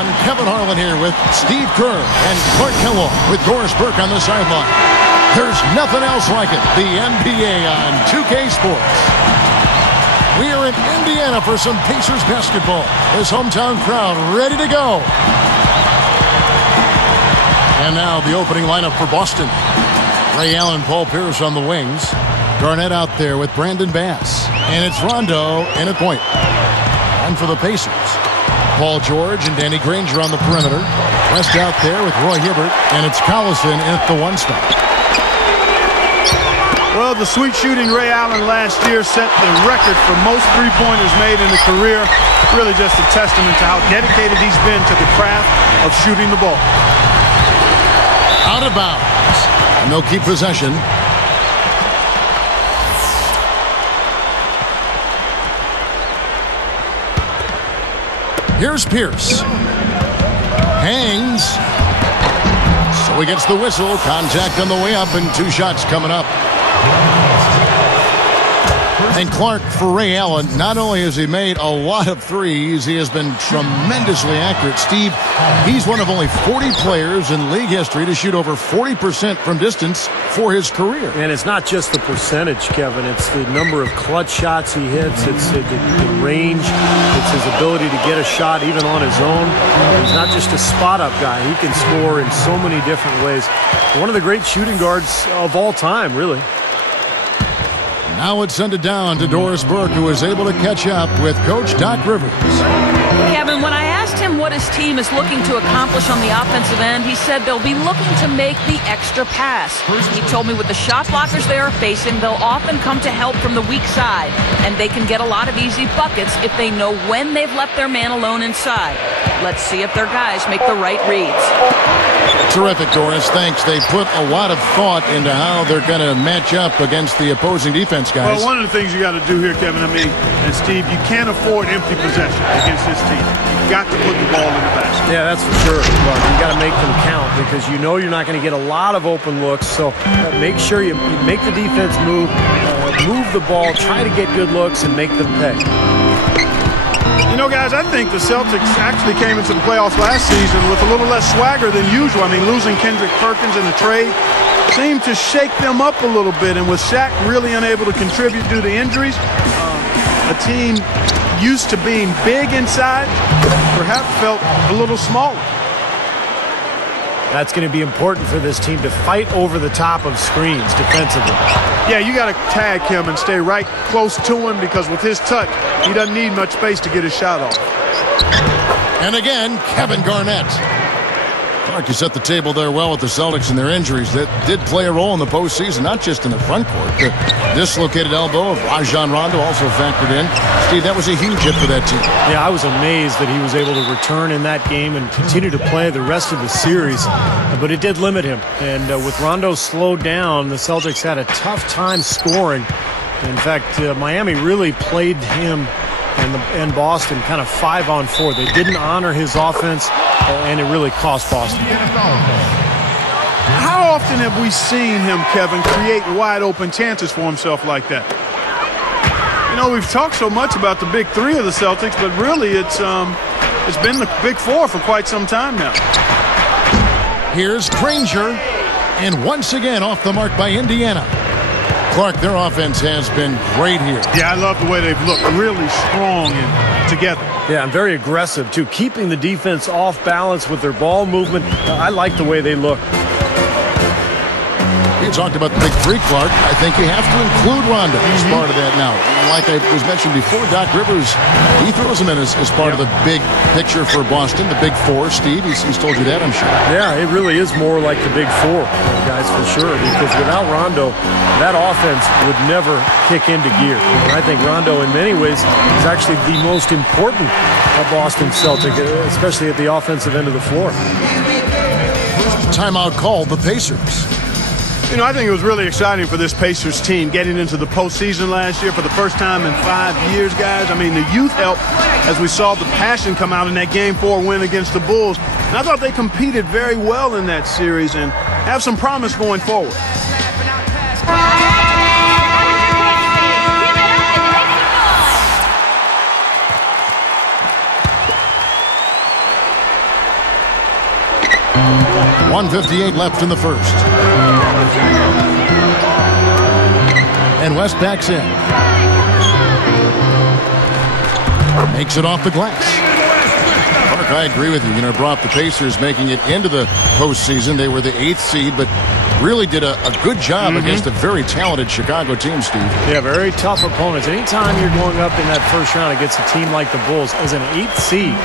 everyone. Kevin Harlan here with Steve Kerr and Clark Kellogg with Doris Burke on the sideline. There's nothing else like it. The NBA on 2K Sports. We are in Indiana for some Pacers basketball. This hometown crowd ready to go. And now the opening lineup for Boston. Ray Allen, Paul Pierce on the wings. Garnett out there with Brandon Bass. And it's Rondo in at point. And for the Pacers, Paul George and Danny Granger on the perimeter. West out there with Roy Hibbert. And it's Collison in at the 1 spot. Well, the sweet shooting Ray Allen last year set the record for most three-pointers made in a career. Really just a testament to how dedicated he's been to the craft of shooting the ball. Out of bounds. And they'll keep possession. Here's Pierce. Hangs. So he gets the whistle. Contact on the way up and 2 shots coming up. And Clark, for Ray Allen, not only has he made a lot of threes, he has been tremendously accurate. Steve, he's one of only 40 players in league history to shoot over 40% from distance for his career. And it's not just the percentage, Kevin. It's the number of clutch shots he hits. It's the range. It's his ability to get a shot even on his own. He's not just a spot-up guy. He can score in so many different ways. One of the great shooting guards of all time, really. Now it's sent it down to Doris Burke, who is able to catch up with Coach Doc Rivers. Kevin, when I asked him what his team is looking to accomplish on the offensive end, he said they'll be looking to make the extra pass. He told me with the shot blockers they are facing, they'll often come to help from the weak side, and they can get a lot of easy buckets if they know when they've left their man alone inside. Let's see if their guys make the right reads. Terrific, Doris. Thanks. They put a lot of thought into how they're going to match up against the opposing defense, guys. Well, one of the things you got to do here, Kevin, and Steve, you can't afford empty possession against this team. You've got to put the ball in the basket. Yeah, that's for sure. You got to make them count because you know you're not going to get a lot of open looks. So make sure you make the defense move the ball, try to get good looks, and make them pay. You know, guys, I think the Celtics actually came into the playoffs last season with a little less swagger than usual. I mean, losing Kendrick Perkins in the trade seemed to shake them up a little bit. And with Shaq really unable to contribute due to injuries, a team used to being big inside perhaps felt a little smaller. That's going to be important for this team to fight over the top of screens defensively. Yeah, you got to tag him and stay right close to him because with his touch, he doesn't need much space to get his shot off. And again, Kevin Garnett. Clark, you set the table there well with the Celtics and their injuries that did play a role in the postseason, not just in the front court. The dislocated elbow of Rajon Rondo also factored in. Steve, that was a huge hit for that team. Yeah, I was amazed that he was able to return in that game and continue to play the rest of the series. But it did limit him. And with Rondo slowed down, the Celtics had a tough time scoring. In fact, Miami really played him and Boston kind of 5-on-4. They didn't honor his offense, and it really cost Boston. How often have we seen him, Kevin, create wide open chances for himself like that? You know, we've talked so much about the big three of the Celtics, but really it's been the big four for quite some time now. Here's Granger, and once again off the mark by Indiana. Clark, their offense has been great here. Yeah, I love the way they've looked really strong and together. Yeah, and very aggressive, too. Keeping the defense off balance with their ball movement. I like the way they look. You talked about the big three, Clark. I think you have to include Rondo as part of that now. Like I was mentioned before, Doc Rivers, he throws him in as part of the big picture for Boston, the big four. Steve, he's told you that, I'm sure. Yeah, it really is more like the big four, guys, for sure. Because without Rondo, that offense would never kick into gear. And I think Rondo, in many ways, is actually the most important Boston Celtic, especially at the offensive end of the floor. Timeout called the Pacers. You know, I think it was really exciting for this Pacers team getting into the postseason last year for the first time in 5 years, guys. I mean, the youth helped as we saw the passion come out in that Game 4 win against the Bulls. And I thought they competed very well in that series and have some promise going forward. 1:58 left in the first. And West backs in. Makes it off the glass. Mark, I agree with you. You know, brought the Pacers making it into the postseason. They were the 8th seed, but really did a good job against a very talented Chicago team, Steve. Yeah, very tough opponents. Anytime you're going up in that first round against a team like the Bulls as an 8th seed,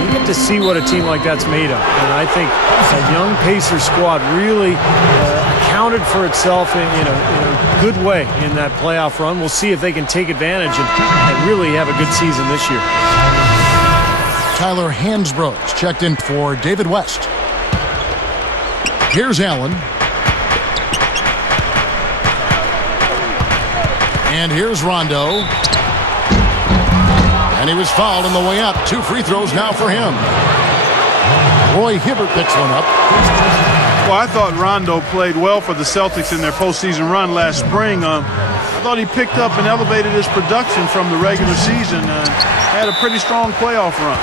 you get to see what a team like that's made of. And I think a young Pacers squad really accounted for itself in a good way in that playoff run. We'll see if they can take advantage and really have a good season this year. Tyler Hansbrough's checked in for David West. Here's Allen. And here's Rondo. And he was fouled on the way up. 2 free throws now for him. Roy Hibbert picks one up. Well, I thought Rondo played well for the Celtics in their postseason run last spring. I thought he picked up and elevated his production from the regular season and had a pretty strong playoff run.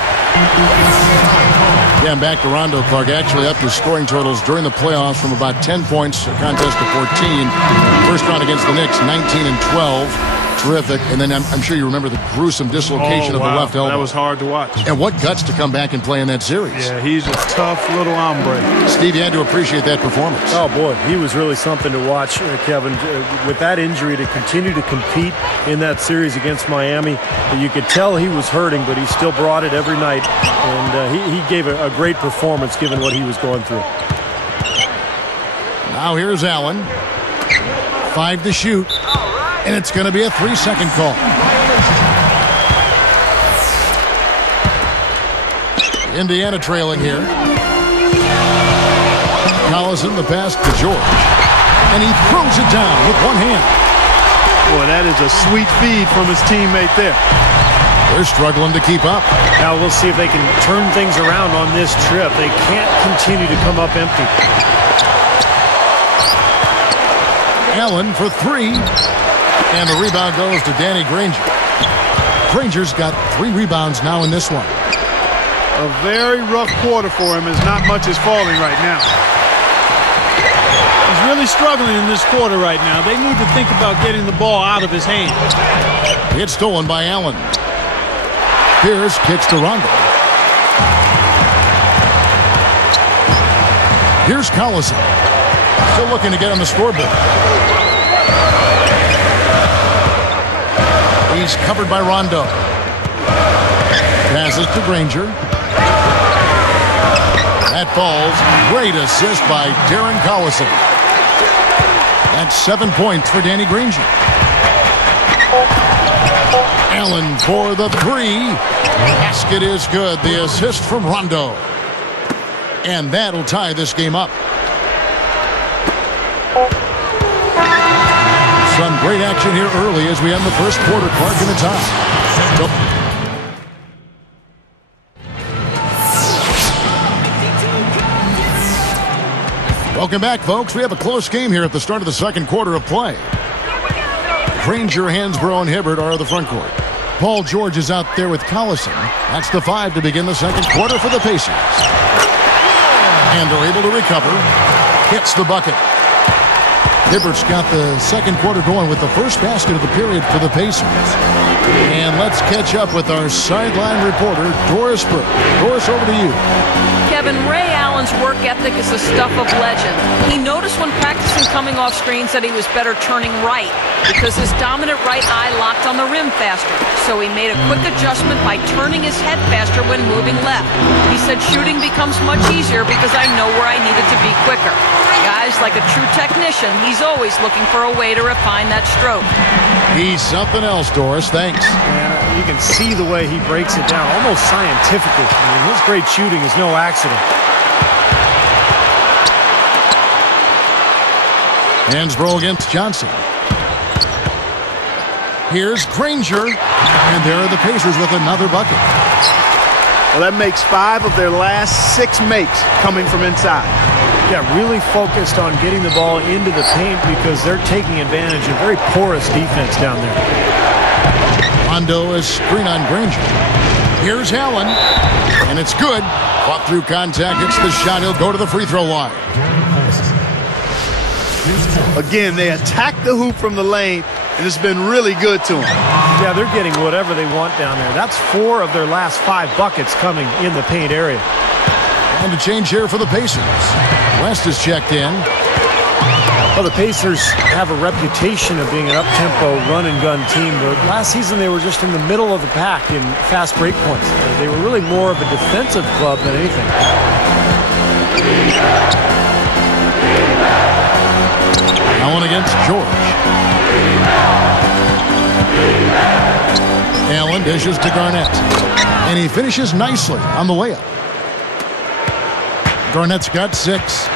Yeah, and back to Rondo, Clark. Actually upped his scoring totals during the playoffs from about 10 points, a contest to 14. First round against the Knicks, 19 and 12. Terrific. And then I'm sure you remember the gruesome dislocation of the left elbow. That was hard to watch. And what guts to come back and play in that series. Yeah, he's a tough little hombre. Steve, you had to appreciate that performance. Oh, boy, he was really something to watch, Kevin. With that injury, to continue to compete in that series against Miami, you could tell he was hurting, but he still brought it every night. And he gave a great performance given what he was going through. Now here's Allen. 5 to shoot. And it's going to be a 3-second call. Indiana trailing here. Collison, the pass to George. And he throws it down with one hand. Boy, that is a sweet feed from his teammate there. They're struggling to keep up. Now we'll see if they can turn things around on this trip. They can't continue to come up empty. Allen for 3. And the rebound goes to Danny Granger. Granger's got 3 rebounds now in this one. A very rough quarter for him as not much is falling right now. He's really struggling in this quarter right now. They need to think about getting the ball out of his hand. It's stolen by Allen. Pierce kicks to Rondo. Here's Collison. Still looking to get on the scoreboard. He's covered by Rondo. Passes to Granger. That falls. Great assist by Darren Collison. That's 7 points for Danny Granger. Allen for the 3. Basket is good. The assist from Rondo. And that'll tie this game up. Some great action here early as we end the first quarter. Clark in the top. Welcome back, folks. We have a close game here at the start of the second quarter of play. Granger, Hansbrough, and Hibbert are the front court. Paul George is out there with Collison. That's the 5 to begin the second quarter for the Pacers. And they're able to recover. Hits the bucket. Hibbert's got the second quarter going with the first basket of the period for the Pacers. And let's catch up with our sideline reporter, Doris Burke. Doris, over to you. Kevin, Ray Allen's work ethic is the stuff of legend. He noticed when practicing coming off screens that he was better turning right because his dominant right eye locked on the rim faster. So he made a quick adjustment by turning his head faster when moving left. He said shooting becomes much easier because I know where I needed to be quicker. Guys, like a true technician, he's always looking for a way to refine that stroke. He's something else, Doris. Thanks. You can see the way he breaks it down, almost scientifically. I mean, his great shooting is no accident. Hansbrough against Johnson. Here's Granger. And there are the Pacers with another bucket. Well, that makes 5 of their last 6 makes coming from inside. Yeah, really focused on getting the ball into the paint because they're taking advantage of very porous defense down there. Rondo is screen on Granger. Here's Allen, and it's good. Fought through contact, hits the shot. He'll go to the free throw line. Again, they attack the hoop from the lane, and it's been really good to them. Yeah, they're getting whatever they want down there. That's 4 of their last 5 buckets coming in the paint area. And a change here for the Pacers. West is checked in. Well, the Pacers have a reputation of being an up-tempo run-and-gun team, but last season they were just in the middle of the pack in fast break points. They were really more of a defensive club than anything. Allen against George. Allen dishes to Garnett. And he finishes nicely on the layup. Garnett's got 6.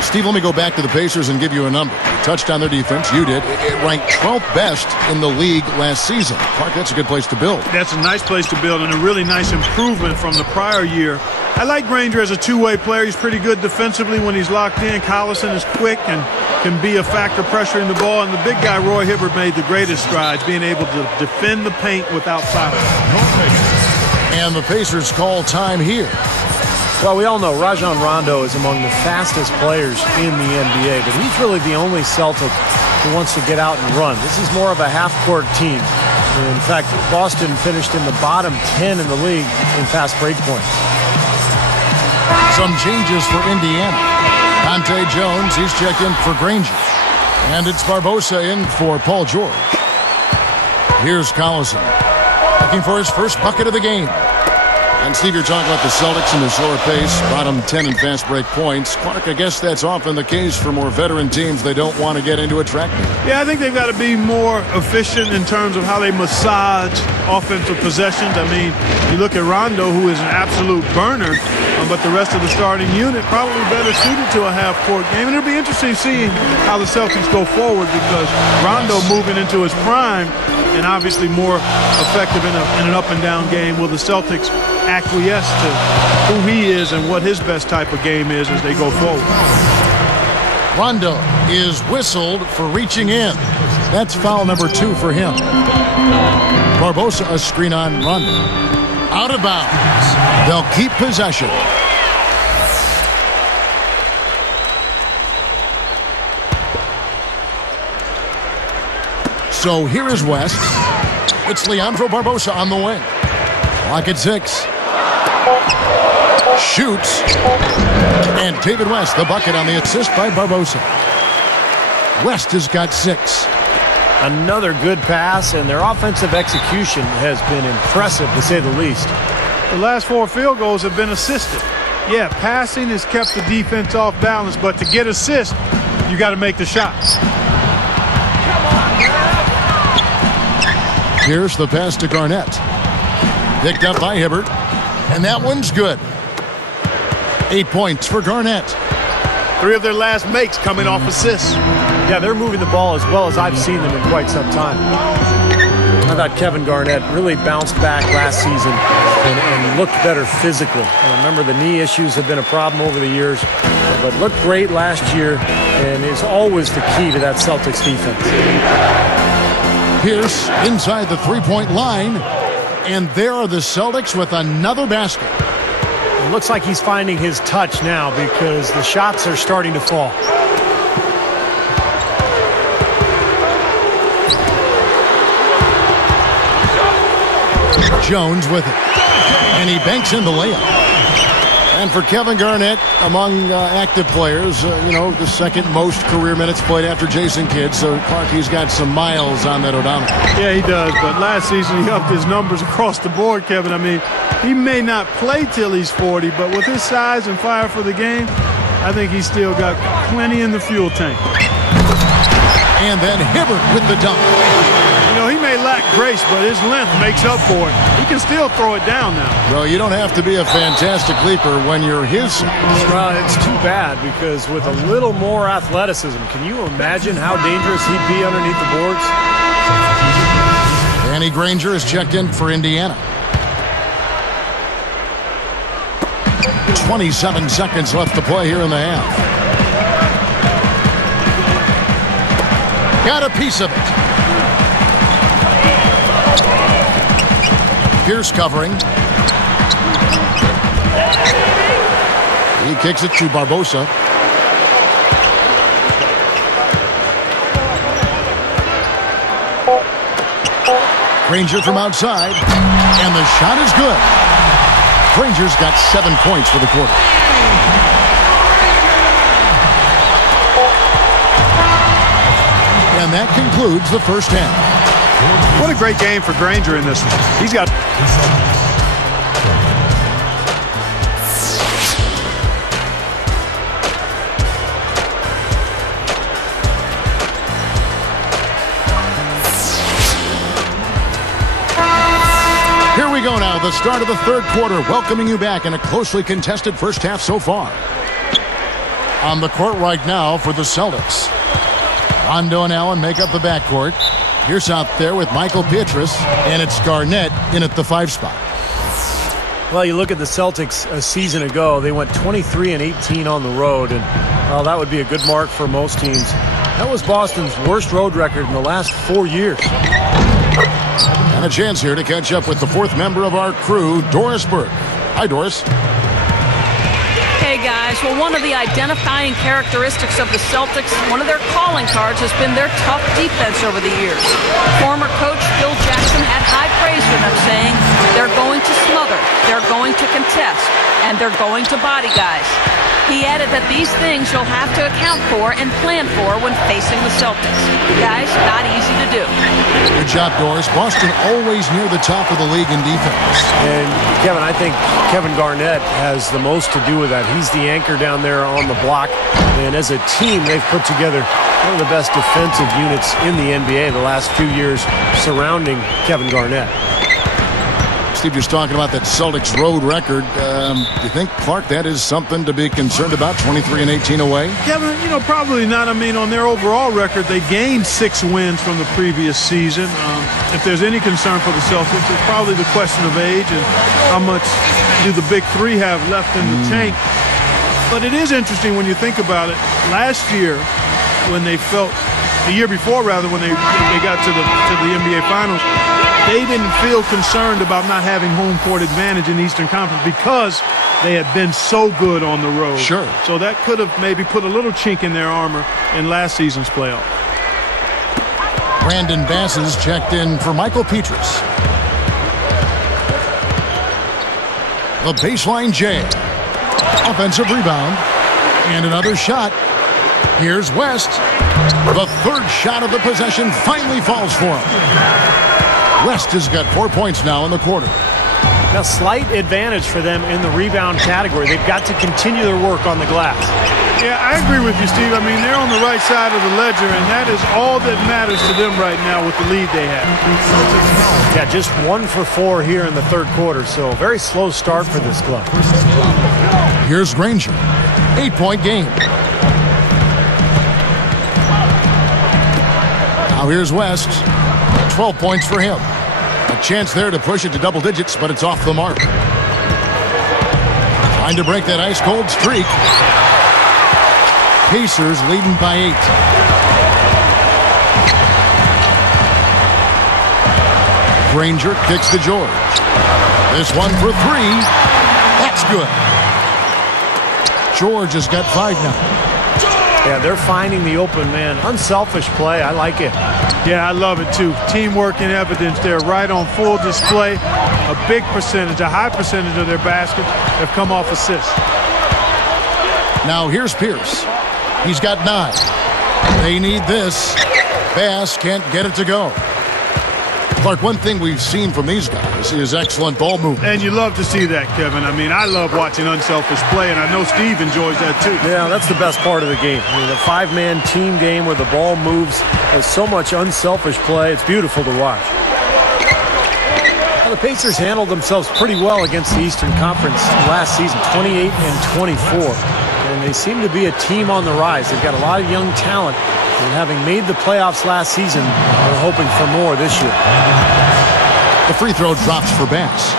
Steve, let me go back to the Pacers and give you a number. You touched on their defense. You did. It ranked 12th best in the league last season. Clark, that's a good place to build. That's a nice place to build and a really nice improvement from the prior year. I like Granger as a two-way player. He's pretty good defensively when he's locked in. Collison is quick and can be a factor pressuring the ball. And the big guy, Roy Hibbert, made the greatest strides, being able to defend the paint without fouling. And the Pacers call time here. Well, we all know Rajon Rondo is among the fastest players in the NBA, but he's really the only Celtic who wants to get out and run. This is more of a half-court team. In fact, Boston finished in the bottom 10 in the league in fast break points. Some changes for Indiana. Dante Jones, he's checked in for Granger. And it's Barbosa in for Paul George. Here's Collison, looking for his first bucket of the game. And Steve, you're talking about the Celtics and the slower pace, bottom 10 in fast break points. Clark, I guess that's often the case for more veteran teams. They don't want to get into a track meet. Yeah, I think they've got to be more efficient in terms of how they massage offensive possessions. I mean, you look at Rondo, who is an absolute burner, but the rest of the starting unit probably better suited to a half-court game. And it'll be interesting seeing how the Celtics go forward because Rondo moving into his prime and obviously more effective in an up-and-down game. Will the Celtics acquiesce to who he is and what his best type of game is as they go forward? Rondo is whistled for reaching in. That's foul number 2 for him. Barbosa, a screen on Rondo. Out of bounds. They'll keep possession. So here is West. It's Leandro Barbosa on the wing. Clock at 6. Shoots. And David West, the bucket on the assist by Barbosa. West has got 6. Another good pass, and their offensive execution has been impressive, to say the least. The last 4 field goals have been assisted. Yeah, passing has kept the defense off balance, but to get assists, you got to make the shots. Here's the pass to Garnett. Picked up by Hibbert. And that one's good. 8 points for Garnett. 3 of their last makes coming off assists. Yeah, they're moving the ball as well as I've seen them in quite some time. I thought Kevin Garnett really bounced back last season and looked better physically. I remember the knee issues have been a problem over the years, but looked great last year and is always the key to that Celtics defense. Pierce inside the three-point line, and there are the Celtics with another basket. It looks like he's finding his touch now because the shots are starting to fall. Jones with it, and he banks in the layup. And for Kevin Garnett, among active players, the second most career minutes played after Jason Kidd. So Clark, he's got some miles on that odometer. Yeah, he does. But last season, he upped his numbers across the board, Kevin. I mean, he may not play till he's 40, but with his size and fire for the game, I think he's still got plenty in the fuel tank. And then Hibbert with the dunk. He may lack grace, but his length makes up for it. He can still throw it down now. Well, you don't have to be a fantastic leaper when you're his size. Well, it's too bad because with a little more athleticism, can you imagine how dangerous he'd be underneath the boards? Danny Granger is checked in for Indiana. 27 seconds left to play here in the half. Got a piece of it. Pierce covering. He kicks it to Barbosa. Granger from outside, and the shot is good. Granger's got 7 points for the quarter. And that concludes the first half. What a great game for Granger in this one. He's got... Here we go now, the start of the third quarter, welcoming you back in a closely contested first half so far. On the court right now for the Celtics. Rondo and Allen make up the backcourt. Pierce out there with Michael Pietrus, and it's Garnett in at the 5 spot. Well, you look at the Celtics a season ago, they went 23-18 on the road, and well, that would be a good mark for most teams. That was Boston's worst road record in the last 4 years. And a chance here to catch up with the fourth member of our crew, Doris Burke. Hi, Doris. Hey guys, well, one of the identifying characteristics of the Celtics, one of their calling cards has been their tough defense over the years. Former coach Phil Jackson had high praise for them, saying they're going to smother, they're going to contest, and they're going to body guys. He added that these things you'll have to account for and plan for when facing the Celtics. Guys, not easy to do. Good job, Doris. Boston always near the top of the league in defense. And, Kevin, I think Kevin Garnett has the most to do with that. He's the anchor down there on the block. And as a team, they've put together one of the best defensive units in the NBA the last few years surrounding Kevin Garnett. Steve, just talking about that Celtics road record. Do you think, Clark, that is something to be concerned about, 23-18 away? Kevin, probably not. I mean, on their overall record, they gained 6 wins from the previous season. If there's any concern for the Celtics, it's probably the question of age and how much do the big three have left in the tank. But it is interesting when you think about it. Last year, when they felt, the year before rather, when they got to the NBA Finals, they didn't feel concerned about not having home court advantage in the Eastern Conference because they had been so good on the road. Sure. So that could have maybe put a little chink in their armor in last season's playoff. Brandon Bass is checked in for Michael Pietrus. The baseline J. Offensive rebound. And another shot. Here's West. The third shot of the possession finally falls for him. West has got 4 points now in the quarter. A slight advantage for them in the rebound category. They've got to continue their work on the glass. Yeah, I agree with you, Steve. I mean, they're on the right side of the ledger, and that is all that matters to them right now with the lead they have. Yeah, just 1 for 4 here in the third quarter, so a very slow start for this club. Here's Granger. 8-point game. Now here's West. 12 points for him. A chance there to push it to double digits, but it's off the mark. Trying to break that ice-cold streak. Pacers leading by 8. Granger kicks to George. This one for 3. That's good. George has got 5 now. Yeah, they're finding the open man. Unselfish play. I like it. Yeah, I love it too. Teamwork in evidence there, right on full display. A big percentage, a high percentage of their baskets have come off assists. Now here's Pierce. He's got 9. They need this. Bass can't get it to go. Clark, one thing we've seen from these guys is excellent ball movement. And you love to see that, Kevin. I mean, I love watching unselfish play, and I know Steve enjoys that too. Yeah, that's the best part of the game. I mean, a 5-man team game where the ball moves. There's so much unselfish play. It's beautiful to watch. Well, the Pacers handled themselves pretty well against the Eastern Conference last season, 28-24. And they seem to be a team on the rise. They've got a lot of young talent. And having made the playoffs last season, they're hoping for more this year. The free throw drops for Bass.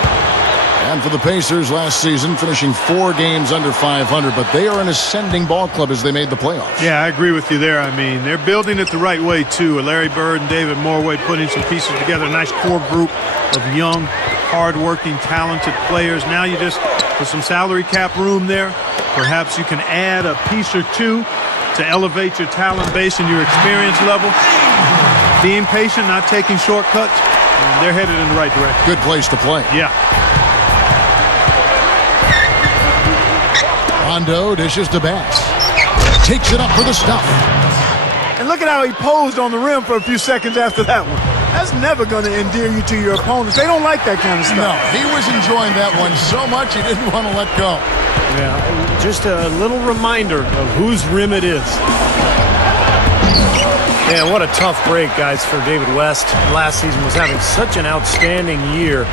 And for the Pacers last season, finishing 4 games under 500, but they are an ascending ball club as they made the playoffs. Yeah, I agree with you there. I mean, they're building it the right way, too. Larry Bird and David Morway putting some pieces together. A nice core group of young, hard-working, talented players. Now you just, with some salary cap room there, Perhaps you can add a piece or two to elevate your talent base and your experience level. Being patient, not taking shortcuts, and they're headed in the right direction. Good place to play. Yeah. Rondo dishes to Bass. Takes it up for the stuff. And look at how he posed on the rim for a few seconds after that one. That's never going to endear you to your opponents. They don't like that kind of stuff. No, he was enjoying that one so much he didn't want to let go. Yeah, just a little reminder of whose rim it is. Yeah, what a tough break, guys, for David West. Last season was having such an outstanding year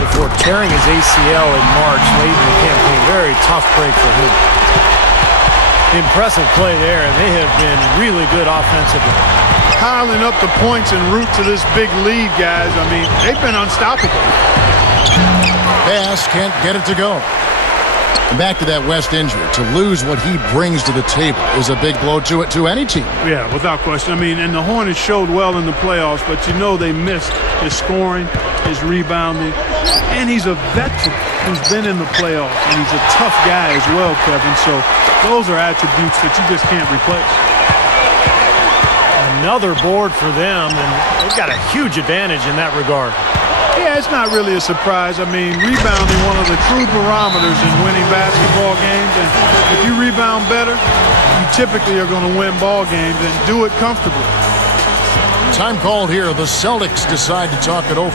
before tearing his ACL in March late in the campaign. Very tough break for him. Impressive play there, and they have been really good offensively. Piling up the points en route to this big lead, guys. I mean, they've been unstoppable. Bass can't get it to go. And back to that West injury. To lose what he brings to the table is a big blow to any team. Yeah, without question. I mean, and the Hornets showed well in the playoffs, but you know they missed his scoring, his rebounding, and he's a veteran who's been in the playoffs, and he's a tough guy as well, Kevin. So those are attributes that you just can't replace. Another board for them, and they've got a huge advantage in that regard. Yeah, it's not really a surprise. I mean, rebounding one of the true barometers in winning basketball games, and if you rebound better, you typically are going to win ball games and do it comfortably. Time called here. The Celtics decide to talk it over.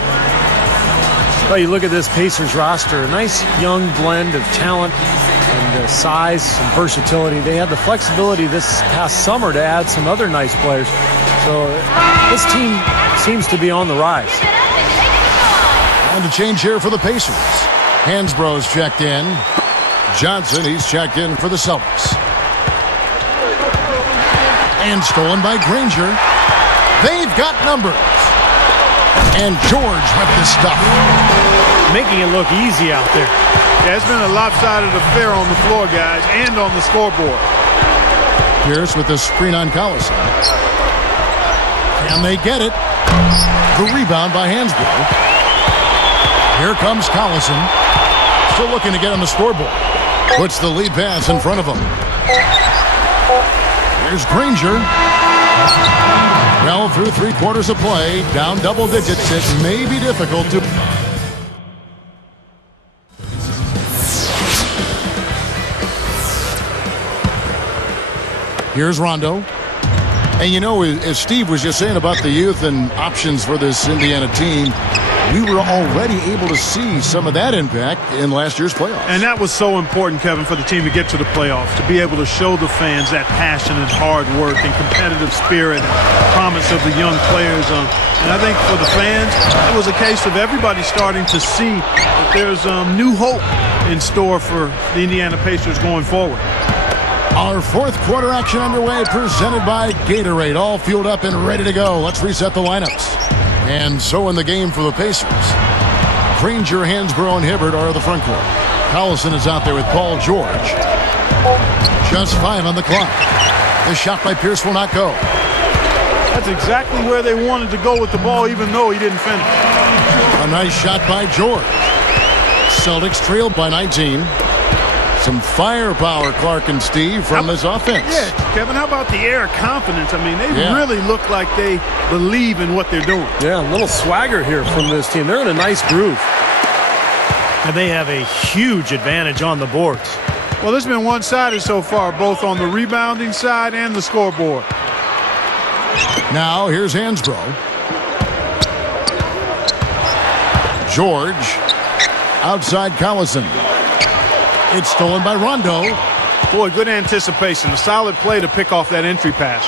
Well, you look at this Pacers roster, a nice young blend of talent and size, some versatility. They had the flexibility this past summer to add some other nice players. So this team seems to be on the rise. And a change here for the Pacers. Hansbrough's checked in. Johnson, he's checked in for the Celtics. And stolen by Granger. They've got numbers. And George with the stuff. Making it look easy out there. Yeah, it's been a lopsided affair on the floor, guys, and on the scoreboard. Pierce with the screen on Collison. Can they get it? The rebound by Hansbrough. Here comes Collison. Still looking to get on the scoreboard. Puts the lead pass in front of him. Here's Granger. Well, through 3/4 of play, down double digits, it may be difficult to... Here's Rondo. And you know, as Steve was just saying about the youth and options for this Indiana team, we were already able to see some of that impact in last year's playoffs. And that was so important, Kevin, for the team to get to the playoffs, to be able to show the fans that passion and hard work and competitive spirit and promise of the young players. And I think for the fans, it was a case of everybody starting to see that there's new hope in store for the Indiana Pacers going forward. Our fourth quarter action underway, presented by Gatorade. All fueled up and ready to go. Let's reset the lineups. And so in the game for the Pacers, Granger, Hansbrough, and Hibbert are the front court. Collison is out there with Paul George. Just 5 on the clock. The shot by Pierce will not go. That's exactly where they wanted to go with the ball, even though he didn't finish. A nice shot by George. Celtics trailed by 19. Some firepower, Clark and Steve, from this offense. Yeah, Kevin, how about the air of confidence? I mean, they really look like they believe in what they're doing. Yeah, a little swagger here from this team. They're in a nice groove. And they have a huge advantage on the boards. Well, this has been one-sided so far, both on the rebounding side and the scoreboard. Now, here's Hansbrough. George. Outside Collison. It's stolen by Rondo. Boy, good anticipation. A solid play to pick off that entry pass.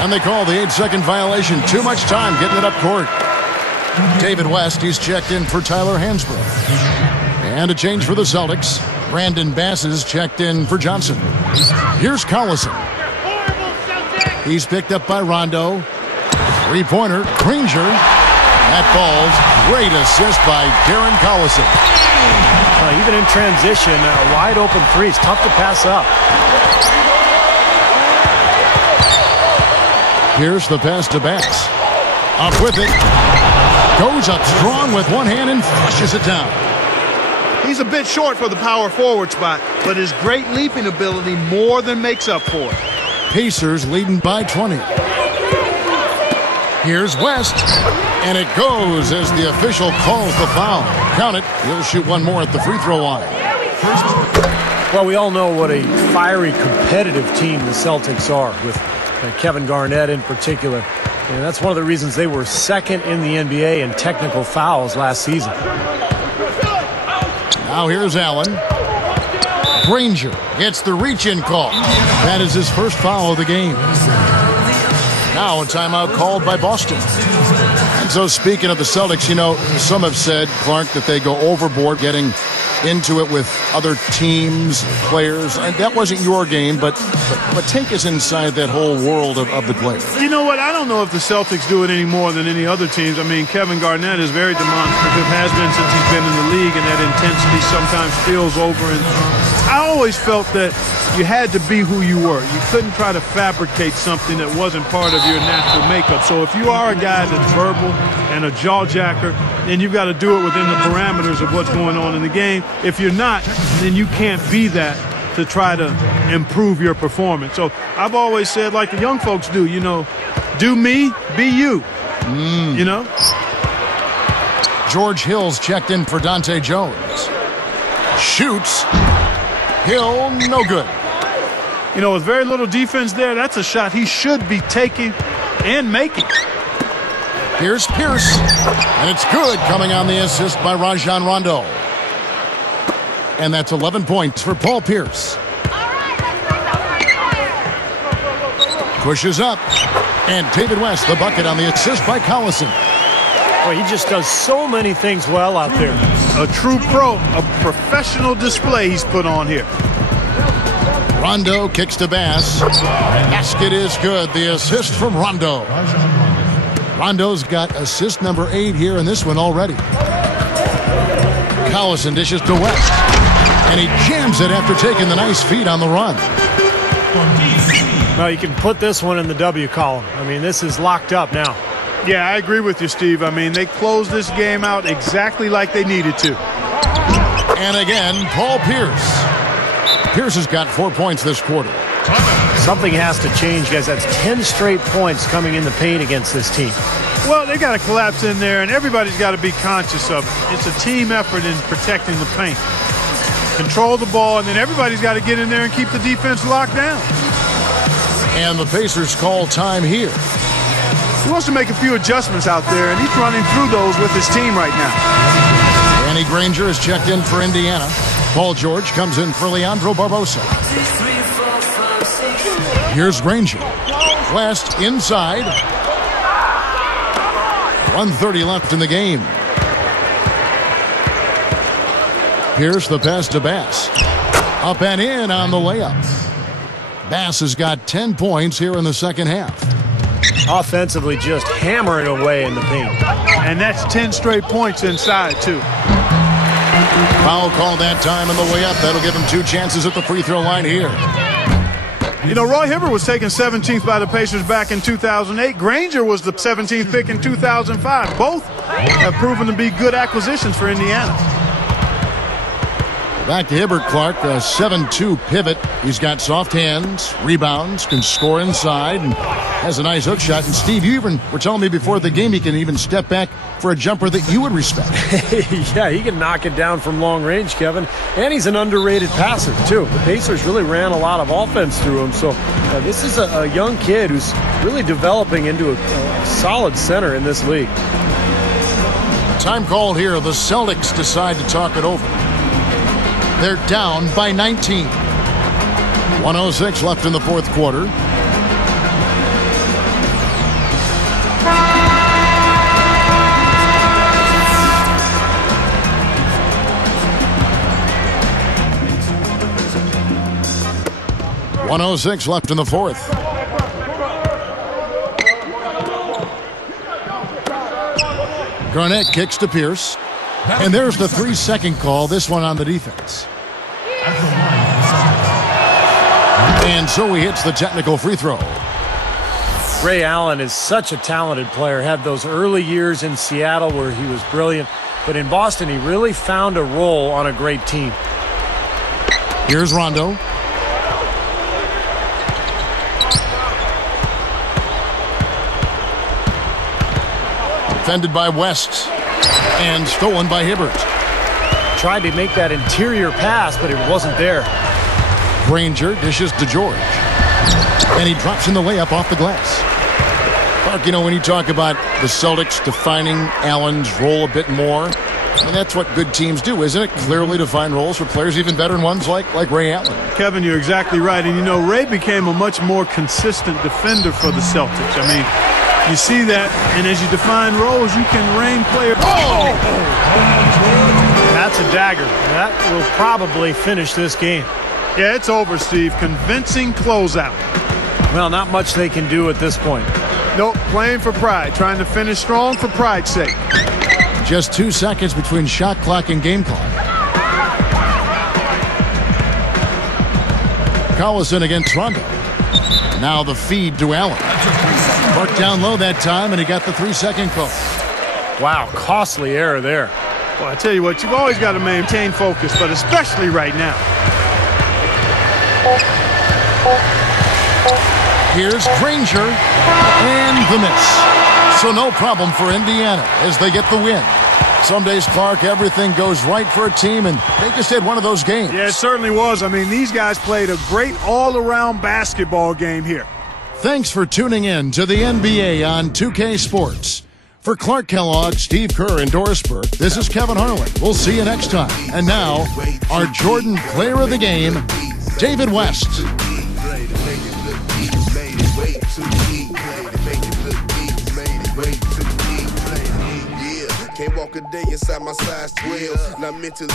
And they call the 8-second violation. Too much time getting it up court. David West, he's checked in for Tyler Hansbrough. And a change for the Celtics. Brandon Bass is checked in for Johnson. Here's Collison. He's picked up by Rondo. Three-pointer, Granger. That falls. Great assist by Darren Collison. Even in transition, a wide open three is tough to pass up. Here's the pass to Bass. Up with it. Goes up strong with one hand and flushes it down. He's a bit short for the power forward spot, but his great leaping ability more than makes up for it. Pacers leading by 20. Here's West, and it goes as the official calls the foul. Count it. He'll shoot one more at the free throw line. Well, we all know what a fiery, competitive team the Celtics are, with Kevin Garnett in particular. And that's one of the reasons they were second in the NBA in technical fouls last season. Now here's Allen. Granger gets the reach-in call. That is his first foul of the game. Now a timeout called by Boston. And so speaking of the Celtics, you know, some have said, Clark, that they go overboard getting into it with other teams, players. And that wasn't your game, but take us inside that whole world of the players. You know what? I don't know if the Celtics do it any more than any other teams. I mean, Kevin Garnett is very demonstrative, has been since he's been in the league, and that intensity sometimes spills over. And I always felt that you had to be who you were. You couldn't try to fabricate something that wasn't part of your natural makeup. So if you are a guy that's verbal and a jaw-jacker, then you've got to do it within the parameters of what's going on in the game. If you're not, then you can't be that to try to improve your performance. So I've always said, like the young folks do, you know, do me, be you, you know? George Hill's checked in for Dante Jones. Shoots. Hill, no good. You know, with very little defense there, that's a shot he should be taking and making. Here's Pierce, and it's good, coming on the assist by Rajon Rondo. And that's 11 points for Paul Pierce. Pushes up, and David West, the bucket on the assist by Collison. Well, he just does so many things well out there. A true pro, a professional display he's put on here. Rondo kicks to Bass. Basket is good. The assist from Rondo. Rondo's got assist number 8 here in this one already. Collison dishes to West, and he jams it after taking the nice feed on the run. Well, you can put this one in the W column. I mean, this is locked up now. Yeah, I agree with you, Steve. I mean, they closed this game out exactly like they needed to. And again, Paul Pierce. Pierce has got 4 points this quarter. Something has to change, guys. That's 10 straight points coming in the paint against this team. Well, they got to collapse in there, and everybody's got to be conscious of it. It's a team effort in protecting the paint. Control the ball, and then everybody's got to get in there and keep the defense locked down. And the Pacers call time here. He wants to make a few adjustments out there, and he's running through those with his team right now. Danny Granger is checked in for Indiana. Paul George comes in for Leandro Barbosa. Here's Granger. West inside. 1:30 left in the game. Pierce the pass to Bass. Up and in on the layup. Bass has got 10 points here in the second half. Offensively, just hammering away in the paint. And that's 10 straight points inside, too. Foul called that time on the way up. That'll give him 2 chances at the free throw line here. You know, Roy Hibbert was taken 17th by the Pacers back in 2008. Granger was the 17th pick in 2005. Both have proven to be good acquisitions for Indiana. Back to Hibbert, Clark, a 7-2 pivot. He's got soft hands, rebounds, can score inside, and has a nice hook shot. And Steve, you even were telling me before the game he can even step back for a jumper that you would respect. Yeah, he can knock it down from long range, Kevin. And he's an underrated passer, too. The Pacers really ran a lot of offense through him. So this is a young kid who's really developing into a solid center in this league. Time called here. The Celtics decide to talk it over. They're down by 19. 1:06 left in the fourth quarter. .106 left in the fourth. Garnett kicks to Pierce. And there's the 3-second call, this one on the defense. And so he hits the technical free throw. Ray Allen is such a talented player. Had those early years in Seattle where he was brilliant. but in Boston, he really found a role on a great team. Here's Rondo. Defended by West and stolen by Hibbert. Tried to make that interior pass, but it wasn't there. Granger dishes to George. And he drops in the layup off the glass. Clark, you know, when you talk about the Celtics defining Allen's role a bit more, I mean, that's what good teams do, isn't it? Clearly define roles for players, even veteran ones like Ray Allen. Kevin, you're exactly right. And, you know, Ray became a much more consistent defender for the Celtics. I mean, you see that, and as you define roles, you can rein players. Oh! That's a dagger. That will probably finish this game. Yeah, it's over, Steve. Convincing closeout. Well, not much they can do at this point. Nope, playing for pride. Trying to finish strong for pride's sake. Just 2 seconds between shot clock and game clock. Collison against Rondo. Now the feed to Allen. Marked down low that time, and he got the 3-second call. Wow, costly error there. Well, I tell you what, you've always got to maintain focus, but especially right now. Here's Granger, and the miss. So no problem for Indiana as they get the win. Some days, Clark, everything goes right for a team, and they just had one of those games. Yeah, it certainly was. I mean, these guys played a great all-around basketball game here. Thanks for tuning in to the NBA on 2K Sports. For Clark Kellogg, Steve Kerr, and Doris Burke, this is Kevin Harlan. We'll see you next time. And now, our Jordan Player of the Game, David West. Can't walk a day inside my size 12. Not mentally.